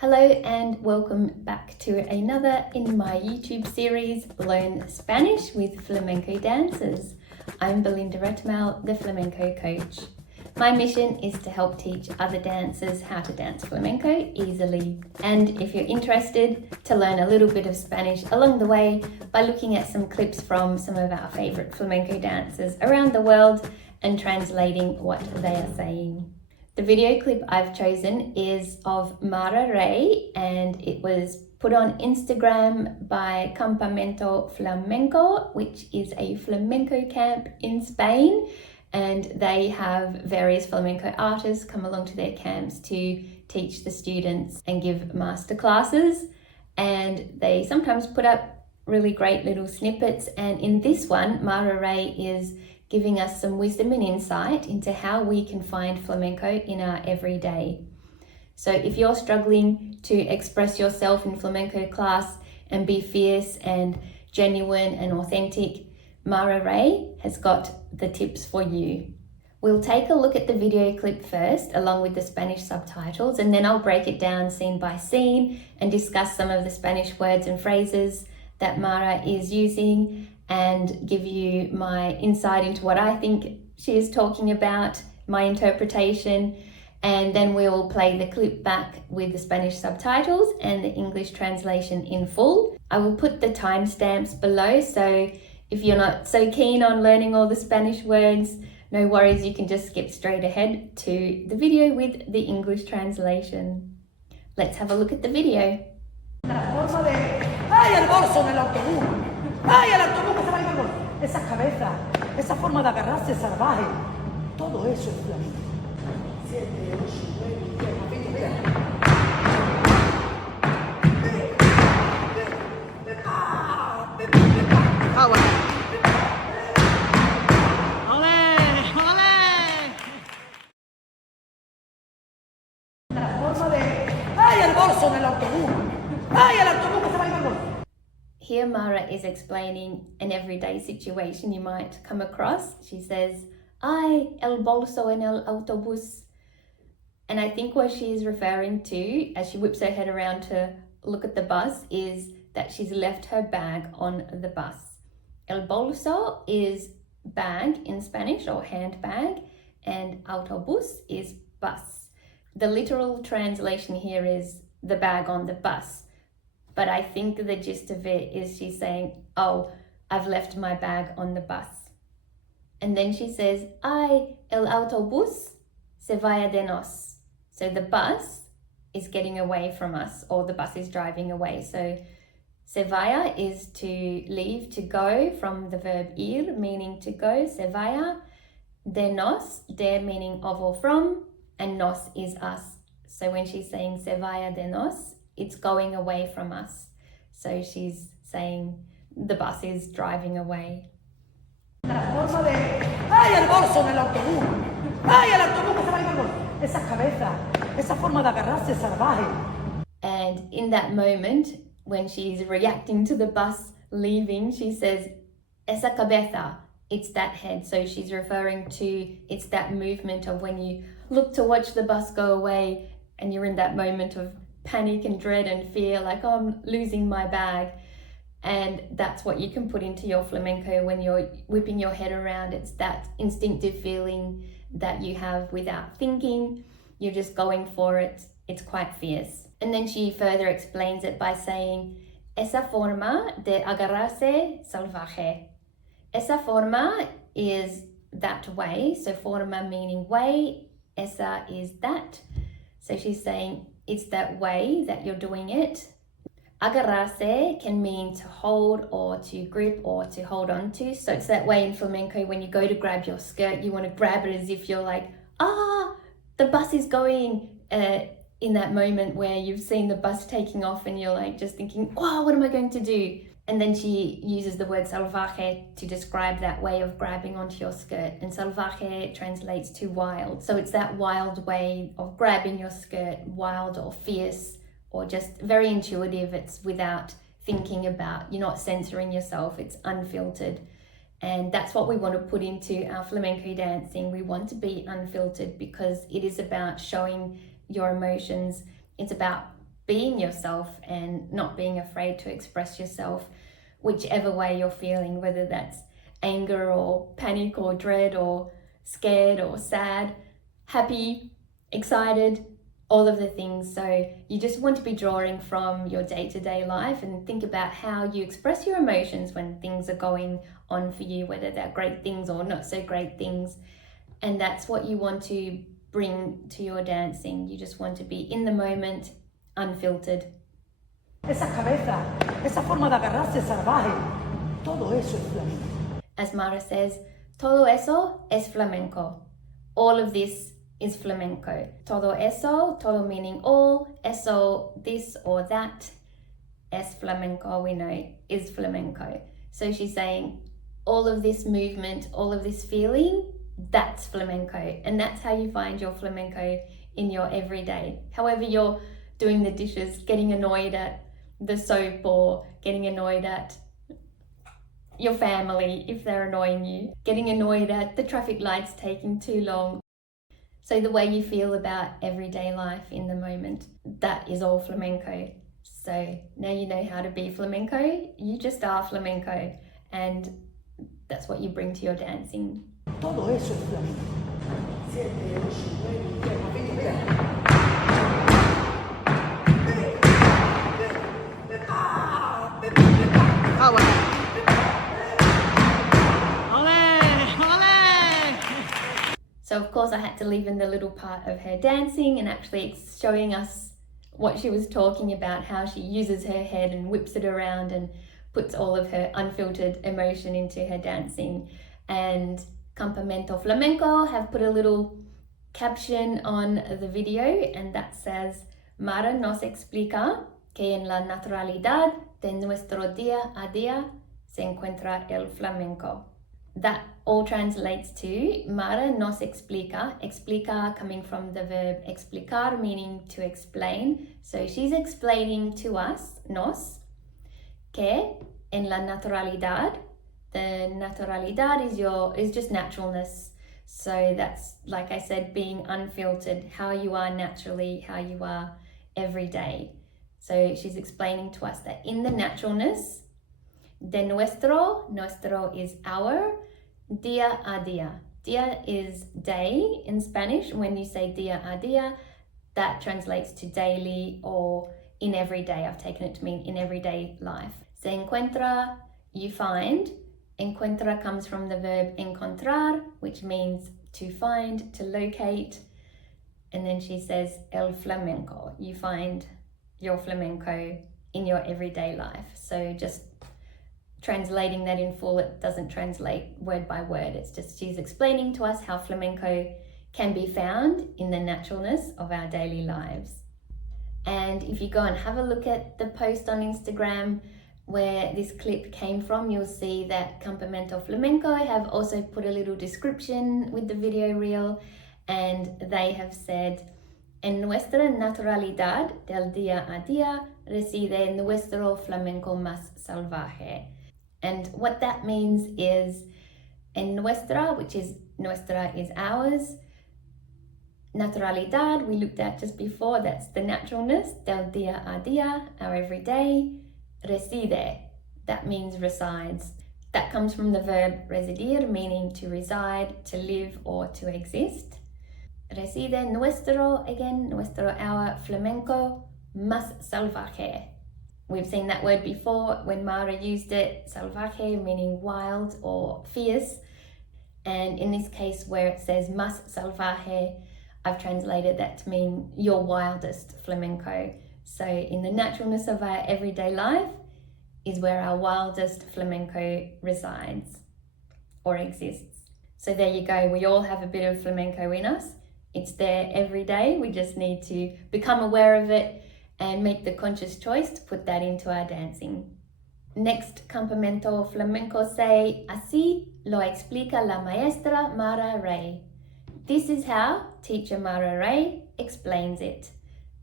Hello and welcome back to another in my YouTube series, Learn Spanish with Flamenco Dancers. I'm Belinda Retmal, the Flamenco coach. My mission is to help teach other dancers how to dance flamenco easily. And if you're interested to learn a little bit of Spanish along the way by looking at some clips from some of our favorite flamenco dancers around the world and translating what they are saying. The video clip I've chosen is of Mara Ray, and it was put on Instagram by Campamento Flamenco, which is a flamenco camp in Spain, and they have various flamenco artists come along to their camps to teach the students and give master classes, and they sometimes put up really great little snippets, and in this one Mara Ray is giving us some wisdom and insight into how we can find flamenco in our everyday. So if you're struggling to express yourself in flamenco class and be fierce and genuine and authentic, Mara Ray has got the tips for you. We'll take a look at the video clip first, along with the Spanish subtitles, and then I'll break it down scene by scene and discuss some of the Spanish words and phrases that Mara is using, and give you my insight into what I think she is talking about, my interpretation, and then we'll play the clip back with the Spanish subtitles and the English translation in full. I will put the timestamps below, so if you're not so keen on learning all the Spanish words, no worries, you can just skip straight ahead to the video with the English translation. Let's have a look at the video. ¡Ay, el autobús que se va a ir! Esa cabeza, esa forma de agarrarse salvaje, todo eso es flamenco. 7, 8, 9, 10, 20, La forma de ¡ay, el bolso en el autobús! ¡Ay, el autobús que se va a ir! Here Mara is explaining an everyday situation you might come across. She says, "Ay, el bolso en el autobús." And I think what she is referring to, as she whips her head around to look at the bus, is that she's left her bag on the bus. El bolso is bag in Spanish, or handbag, and autobús is bus. The literal translation here is the bag on the bus. But I think the gist of it is she's saying, oh, I've left my bag on the bus. And then she says, ay, el autobús se vaya de nos. So the bus is getting away from us, or the bus is driving away. So se vaya is to leave, to go, from the verb ir, meaning to go, se vaya. De nos, de meaning of or from, and nos is us. So when she's saying se vaya de nos, it's going away from us. So she's saying the bus is driving away. ¡Ay, el bolso en el autobús! ¡Ay, el autobús que se va a ir! Esa cabeza, esa forma de agarrarse salvaje. And in that moment, when she's reacting to the bus leaving, she says, esa cabeza, it's that head. So she's referring to, it's that movement of when you look to watch the bus go away and you're in that moment of panic and dread and fear, like, oh, I'm losing my bag. And that's what you can put into your flamenco when you're whipping your head around. It's that instinctive feeling that you have without thinking. You're just going for it. It's quite fierce. And then she further explains it by saying, esa forma de agarrarse salvaje. Esa forma is that way. So forma meaning way. Esa is that. So she's saying, it's that way that you're doing it. Agarrarse can mean to hold or to grip or to hold on to. So it's that way in flamenco when you go to grab your skirt, you want to grab it as if you're like, the bus is going, in that moment where you've seen the bus taking off and you're like just thinking, wow, what am I going to do? And then she uses the word salvaje to describe that way of grabbing onto your skirt. And salvaje translates to wild. So it's that wild way of grabbing your skirt, wild or fierce, or just very intuitive. It's without thinking about, you're not censoring yourself, it's unfiltered. And that's what we want to put into our flamenco dancing. We want to be unfiltered because it is about showing your emotions. It's about being yourself and not being afraid to express yourself whichever way you're feeling, whether that's anger or panic or dread or scared or sad, happy, excited, all of the things. So you just want to be drawing from your day-to-day life and think about how you express your emotions when things are going on for you, whether they're great things or not so great things. And that's what you want to bring to your dancing. You just want to be in the moment, unfiltered. Esa cabeza, esa forma de agarrarse salvaje, todo eso es flamenco. As Mara says, todo eso es flamenco. All of this is flamenco. Todo eso, todo meaning all, eso, this or that, es flamenco, we know, is flamenco. So she's saying all of this movement, all of this feeling, that's flamenco. And that's how you find your flamenco in your everyday. However you're doing the dishes, getting annoyed at the soap or getting annoyed at your family if they're annoying you, getting annoyed at the traffic lights taking too long. So the way you feel about everyday life in the moment, that is all flamenco. So now you know how to be flamenco, you just are flamenco, and that's what you bring to your dancing. Todo eso es flamenco. 7, 8, 9, 10. Oh, wow. So of course I had to leave in the little part of her dancing and actually showing us what she was talking about, how she uses her head and whips it around and puts all of her unfiltered emotion into her dancing. And Campamento Flamenco have put a little caption on the video, and that says, Mara nos explica que en la naturalidad de nuestro día a día se encuentra el flamenco. That all translates to Mara nos explica, explica coming from the verb explicar, meaning to explain. So she's explaining to us, nos, que en la naturalidad, the naturalidad is just naturalness. So that's, like I said, being unfiltered, how you are naturally, how you are every day. So she's explaining to us that in the naturalness, de nuestro is our, día a día. Día is day in Spanish. When you say día a día, that translates to daily or in every day. I've taken it to mean in everyday life. Se encuentra, you find. Encuentra comes from the verb encontrar, which means to find, to locate. And then she says el flamenco. You find your flamenco in your everyday life. So just translating that in full, it doesn't translate word by word. It's just she's explaining to us how flamenco can be found in the naturalness of our daily lives. And if you go and have a look at the post on Instagram where this clip came from, you'll see that Campamento Flamenco have also put a little description with the video reel, and they have said, en nuestra naturalidad del día a día reside nuestro flamenco más salvaje. And what that means is, en nuestra, which is nuestra is ours, naturalidad, we looked at just before, that's the naturalness, del día a día, our everyday, reside, that means resides. That comes from the verb residir, meaning to reside, to live, or to exist. Reside nuestro, again, nuestro, our flamenco, más salvaje. We've seen that word before when Mara used it, salvaje, meaning wild or fierce. And in this case where it says más salvaje, I've translated that to mean your wildest flamenco. So in the naturalness of our everyday life is where our wildest flamenco resides or exists. So there you go, we all have a bit of flamenco in us. It's there every day. We just need to become aware of it and make the conscious choice to put that into our dancing. Next, Campamento Flamenco say, así lo explica la maestra Mara Rey. This is how teacher Mara Rey explains it.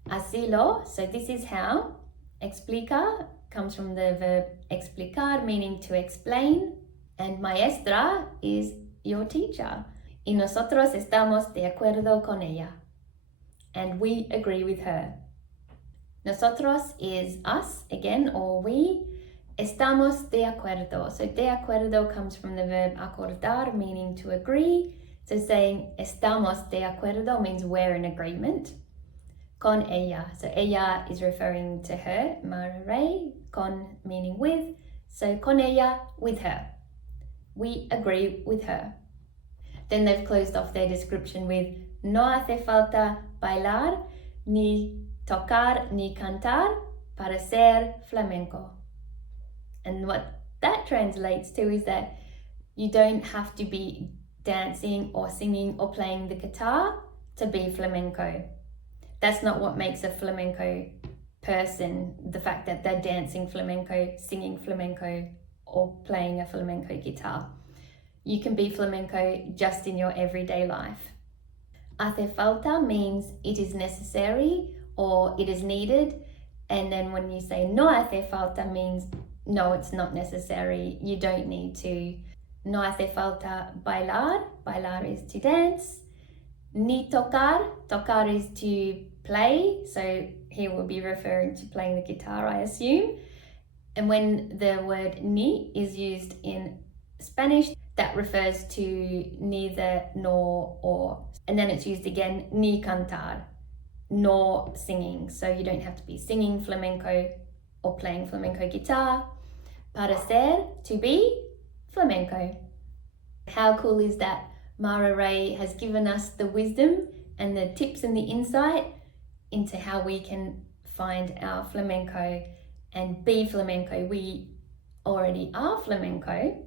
Así lo, so this is how. Explica comes from the verb explicar, meaning to explain. And maestra is your teacher. Y nosotros estamos de acuerdo con ella. And we agree with her. Nosotros is us, again, or we. Estamos de acuerdo. So de acuerdo comes from the verb acordar, meaning to agree. So saying estamos de acuerdo means we're in agreement. Con ella. So ella is referring to her, Mara Ray. Con meaning with. So con ella, with her. We agree with her. Then they've closed off their description with no hace falta bailar, ni tocar, ni cantar para ser flamenco. And what that translates to is that you don't have to be dancing or singing or playing the guitar to be flamenco. That's not what makes a flamenco person, the fact that they're dancing flamenco, singing flamenco, or playing a flamenco guitar. You can be flamenco just in your everyday life. Hace falta means it is necessary or it is needed. And then when you say no hace falta means no, it's not necessary. You don't need to. No hace falta bailar. Bailar is to dance. Ni tocar. Tocar is to play. So here we'll be referring to playing the guitar, I assume. And when the word ni is used in Spanish, that refers to neither, nor, or. And then it's used again, ni cantar, nor singing. So you don't have to be singing flamenco or playing flamenco guitar. Para ser, to be, flamenco. How cool is that? Mara Ray has given us the wisdom and the tips and the insight into how we can find our flamenco and be flamenco. We already are flamenco.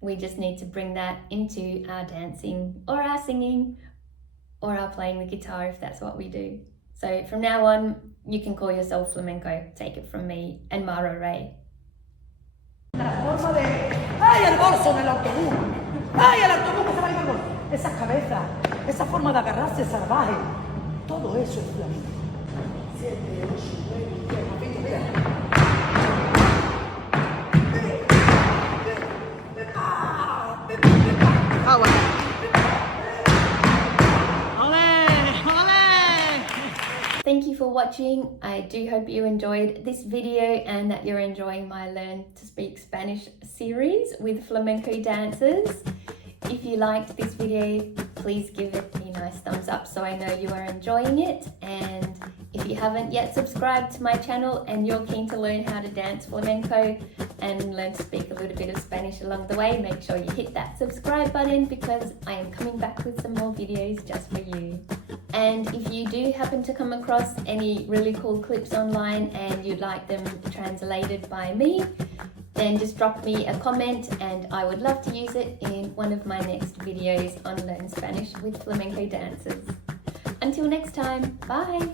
We just need to bring that into our dancing or our singing or our playing the guitar if that's what we do. So from now on, you can call yourself flamenco. Take it from me and Mara Ray. ¡Ay, el bolso en el autobús! ¡Ay, el autobús que se va a ir al bolso! Esa cabeza, esa forma de agarrarse salvaje, todo eso es flamenco. 7, 8, 9, 10, papito, mira. Thank you for watching. I do hope you enjoyed this video and that you're enjoying my Learn to Speak Spanish series with flamenco dancers. If you liked this video, please give it a nice thumbs up so I know you are enjoying it. And if you haven't yet subscribed to my channel and you're keen to learn how to dance flamenco and learn to speak a little bit of Spanish along the way, make sure you hit that subscribe button because I am coming back with some more videos just for you. And if you do happen to come across any really cool clips online and you'd like them translated by me, then just drop me a comment and I would love to use it in one of my next videos on Learn Spanish with Flamenco dancers. Until next time, bye!